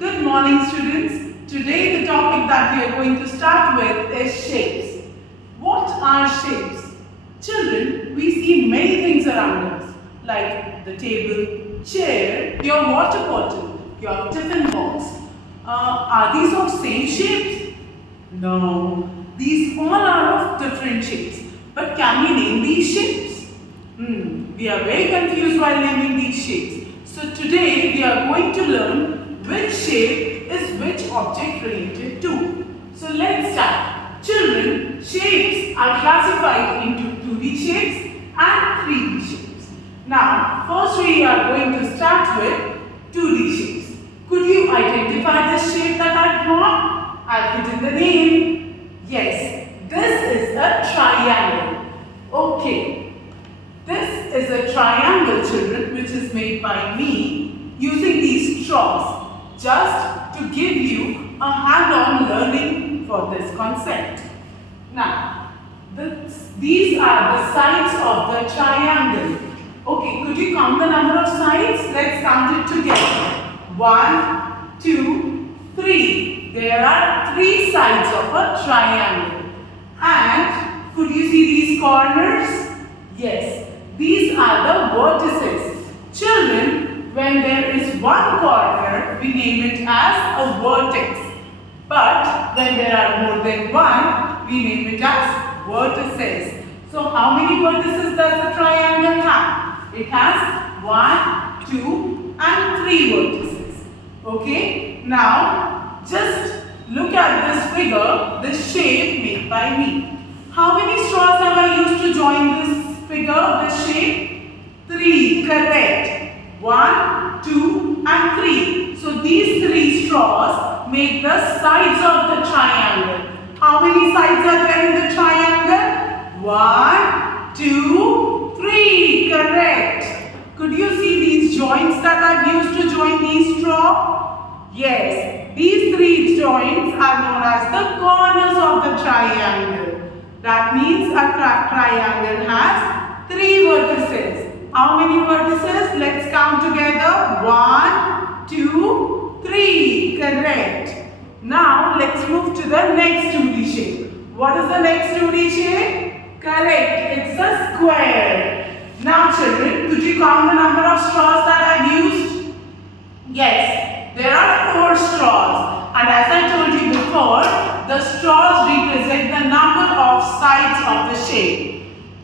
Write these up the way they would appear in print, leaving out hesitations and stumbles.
Good morning, students. Today the topic that we are going to start with is shapes. What are shapes? Children, we see many things around us like the table, chair, your water bottle, your tiffin box. Are these of same shapes? No. These all are of different shapes. But can we name these shapes? We are very confused while naming these shapes. So today we are going to learn which shape is which object related to. So let's start. Children, shapes are classified into 2D shapes and 3D shapes. Now, first we are going to start with 2D shapes. Could you identify this shape that I've drawn? I've written the name. Yes, this is a triangle. Okay, this is a triangle, children, which is made by me using these straws just to give you a hand-on learning for this concept. Now, these are the sides of the triangle. Okay, could you count the number of sides? Let's count it together. 1, 2, 3. There are 3 sides of a triangle. And could you see these corners? Yes, these are the vertices. Children, when there is one corner, we name it as a vertex. But when there are more than one, we name it as vertices. So how many vertices does the triangle have? It has 1, 2 and 3 vertices. Okay, now just look at this figure, this shape made by me. How many straws have I used to join this figure, this shape? 3, correct. 1, 2 and 3. So these 3 straws make the sides of the triangle. How many sides are there in the triangle? 1, 2, 3. Correct. Could you see these joints that I've used to join these straws? Yes, these 3 joints are known as the corners of the triangle. That means a triangle has 3 vertices. How many vertices? Let's count together. 1, 2, 3. Correct. Now let's move to the next 2D shape. What is the next 2D shape? Correct. It's a square. Now children, could you count the number of straws that I've used? Yes, there are 4 straws. And as I told you before, the straws represent the number of sides of the shape.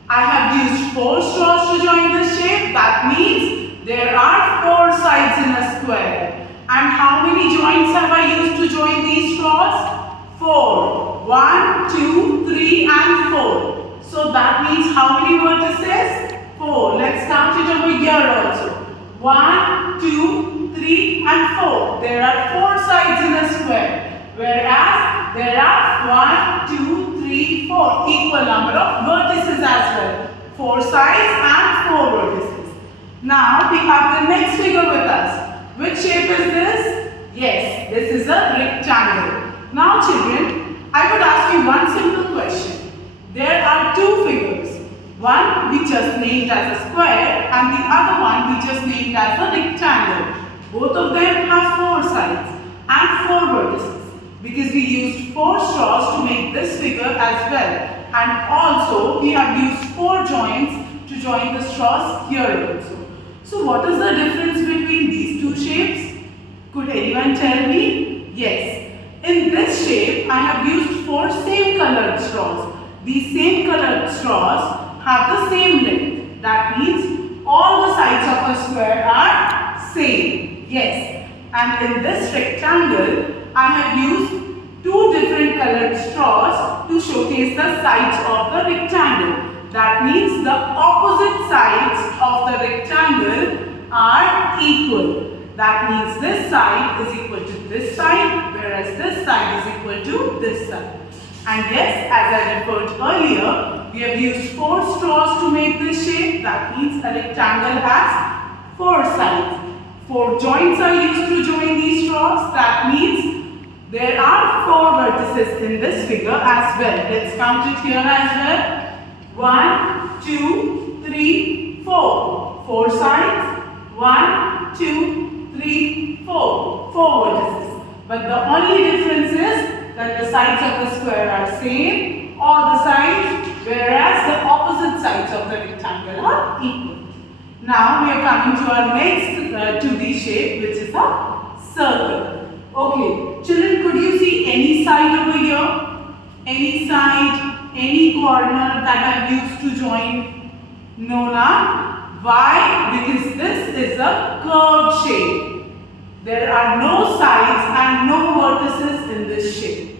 I have used 4 straws to join this shape. That means there are 4 sides in a square. And how many joints have I used to join these straws? 4. 1, 2, 3 and 4. So that means how many vertices? 4. Let's count it over here also. 1, 2, 3 and 4. There are 4 sides in a square. Whereas there are 1, 2, 3, 4 equal number of vertices as well. 4 sides and 4 vertices. Now we have the next figure with us. Which shape is this? Yes, this is a rectangle. Now children, I would ask you one simple question. There are 2 figures. One we just named as a square and the other one we just named as a rectangle. Both of them have 4 sides and 4 vertices. Because we used 4 straws to make this figure as well. And also we have used 4 joints to join the straws here also. So what is the difference between these 2 shapes? Could anyone tell me? Yes. In this shape I have used 4 same colored straws. These same colored straws have the same length. That means all the sides of a square are same. Yes. And in this rectangle I have used 2 different colored straws to showcase the sides of the rectangle. That means the opposite sides of the rectangle are equal. That means this side is equal to this side, whereas this side is equal to this side. And yes, as I referred earlier, we have used 4 straws to make this shape. That means a rectangle has 4 sides. 4 joints are used to join these straws. That means there are 4 vertices in this figure as well. Let's count it here as well. 1, 2, 3, 4. 4 sides. 1, 2, 3, 4. 4 vertices. But the only difference is that the sides of the square are same or the sides, whereas the opposite sides of the rectangle are equal. Now we are coming to our next 2D shape, which is a circle. Okay, children, could you see any side over here? Any side, any corner that I've used to join? No, na? Why? Because this is a curved shape. There are no sides and no vertices in this shape.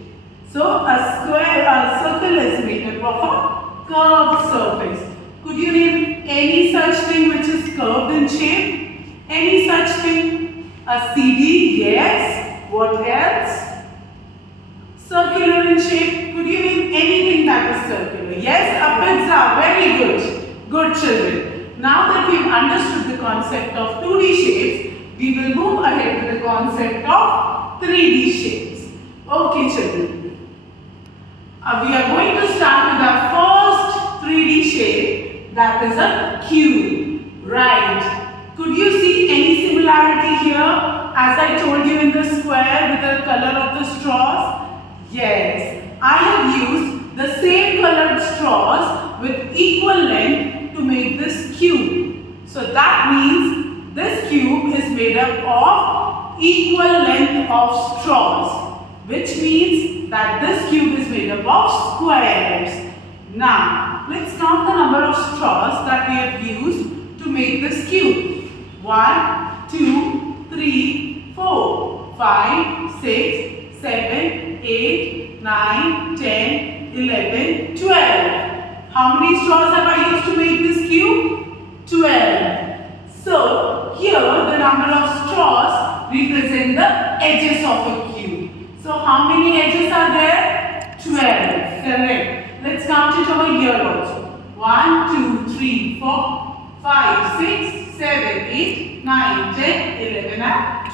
So a circle is made up of a curved surface. Could you name any such thing which is curved in shape? Any such thing? A CD? Yes. What else? Circular in shape. Could you name anything that is circular? Yes, a pizza. Very good. Good, children. Now that we've understood the concept of 2D shapes, we will move ahead to the concept of 3D shapes. Okay, children. We are going to start with our first 3D shape, that is a cube. Right. Could you see any similarity here? As I told you in the square with the color of the straws? Yes. I have used the same colored straws with equal length to make this cube. So that means this cube is made up of equal length of straws, which means that this cube is made up of squares. Now, let's count the number of straws that we have used to make this cube. 1, 2, 3, 4, 5, 6, 7, 8, 9, 10, 11, 12. How many straws have I used to make this cube? 12. So, here the number of straws represent the edges of a cube. So, how many edges are there? 12. Correct. Let's count it over here also. 1, 2, 3, 4, 5, 6, 7, 8, 9, 10, 11 and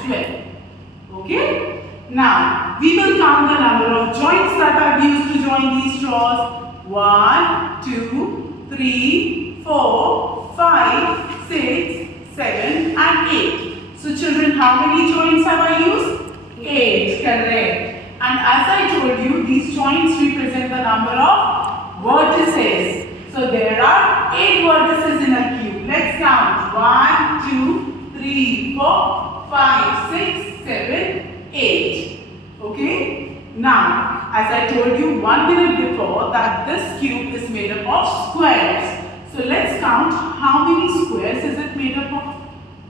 12. Okay? Now, we will count the number of joints that are used to join these straws. 1, 2, 3, 4, 5, 6, 7 and 8. So children, how many joints have I used? 8. Correct. And as I told you, these joints represent the number of vertices. So there are 8 vertices in a cube. Let's count. 1, 2, 3, 4, 5, 6, 7, 8. Okay? Now, as I told you 1 minute before that this cube is made up of squares. So let's count how many squares is it made up of.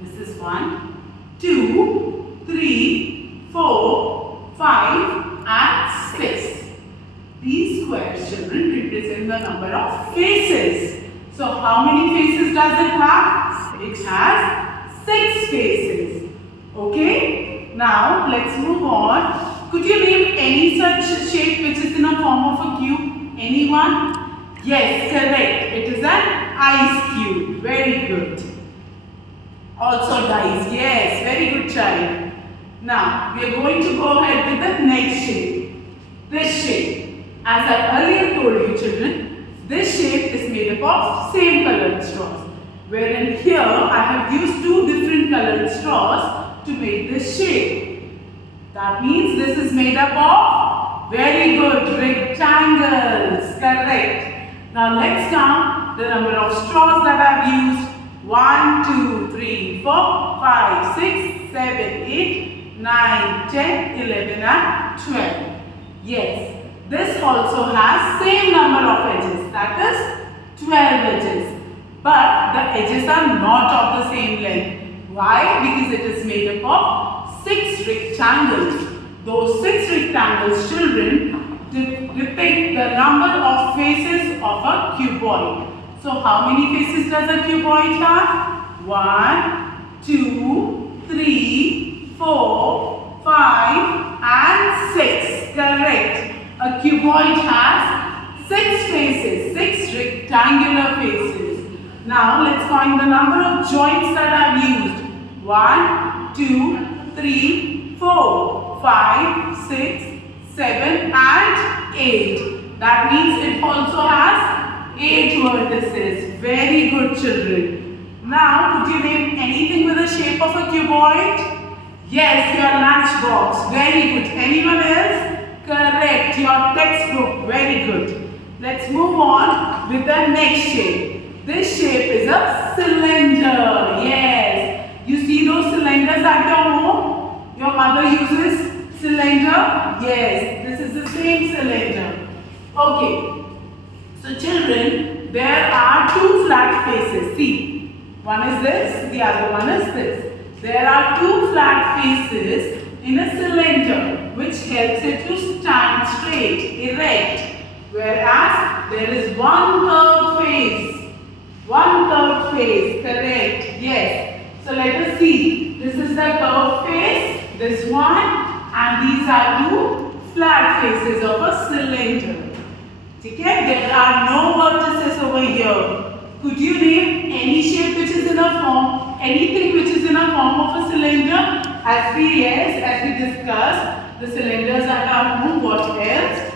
This is 1, 2, 3, 4, 5 and 6. These squares, children, represent the number of faces. So how many faces does it have? It has 6 faces. Okay? Now let's move on. Could you name any such shape which is in a form of a cube? Anyone? Yes, correct. It is an ice cube. Very good. Also dice. Yes, very good child. Now, we are going to go ahead with the next shape. This shape. As I earlier told you children, this shape is made up of same colored straws. Wherein here, I have used 2 different colored straws to make this shape. That means this is made up of, very good, rectangles. Correct. Now let's count the number of straws that I have used. 1, 2, 3, 4, 5, 6, 7, 8, 9, 10, 11 and 12. Yes, this also has same number of edges, that is 12 edges. But the edges are not of the same length. Why? Because it is made up of 6 rectangles. Those 6 rectangles, children, depict the number of faces of a cuboid. So how many faces does a cuboid have? 1, 2, 3, 4, 5 and 6. Correct. A cuboid has 6 faces, 6 rectangular faces. Now let's find the number of joints that I have used. 1, 2, 3, 4, 5, 6, 7 and 8. That means it also has 8 vertices. Very good children. Now could you name anything with the shape of a cuboid? Yes, your lunchbox. Very good. Anyone else? Correct. Your textbook. Very good. Let's move on with the next shape. This shape is a cylinder. Yes. You see those cylinders at your home? Your mother uses cylinder? Yes. This is the same cylinder. Okay. So children, there are two flat faces. See, one is this, the other one is this. There are two flat faces in a cylinder which helps it to stand straight, erect. Whereas there is one curved face. One curved face, correct, yes. So let us see. This is the curved face, this one, and these are two flat faces of a cylinder. Okay, there are no vertices over here. Could you name any shape which is in a form, anything which is in a form of a cylinder? As we discussed, the cylinders at our home. What else?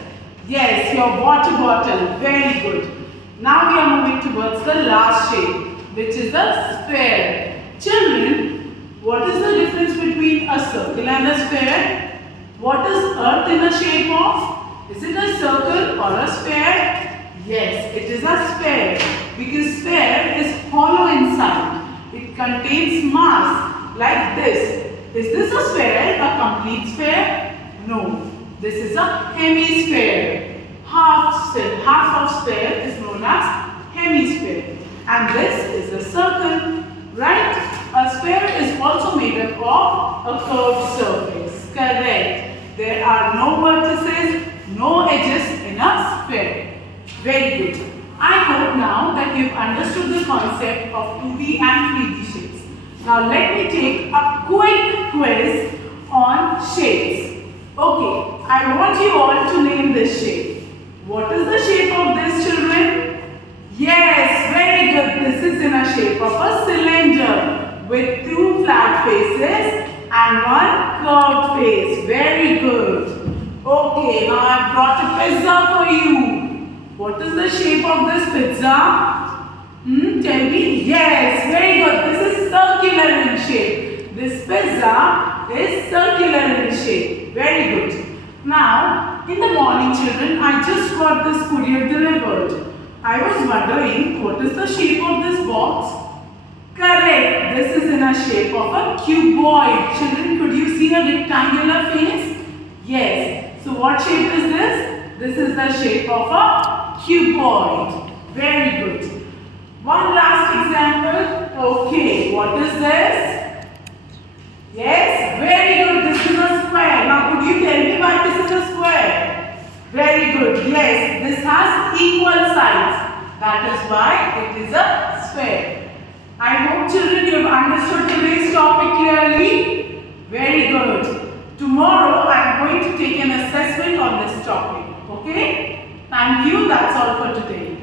Yes, your water bottle. Very good. Now we are moving towards the last shape, which is a sphere. Children, what is the difference between a circle and a sphere? What is Earth in a shape of? Is it a circle or a sphere? Yes, it is a sphere because sphere is hollow inside. It contains mass like this. Is this a sphere, a complete sphere? No, this is a hemisphere. Half of sphere is known as hemisphere. And this is a circle, right? A sphere is also made up of a curved surface. Correct. There are no vertices, no edges in a sphere. Very good. I hope now that you've understood the concept of 2D and 3D shapes. Now let me take a quick quiz on shapes. Okay, I want you all to name this shape. What is the shape of this, children? Yes, very good. This is in a shape of a cylinder with two flat faces and one curved face. Very good. Okay, now I brought a pizza for you. What is the shape of this pizza? Tell me. Yes, very good. This is circular in shape. This pizza is circular in shape. Very good. Now, in the morning, children, I just got this courier delivered. I was wondering, what is the shape of this box? Correct. This is in a shape of a cuboid. Children, could you see a rectangular face? Yes. So, what shape is this? This is the shape of a cuboid. Very good. One last example. Okay, what is this? Yes, very good. This is a square. Now, could you tell me why this is a square? Very good. Yes, this has equal sides. That is why it is a square. I hope, children, you have understood today's topic clearly. Very good. Tomorrow, I am going to take an assessment on this topic. Okay? Thank you. That's all for today.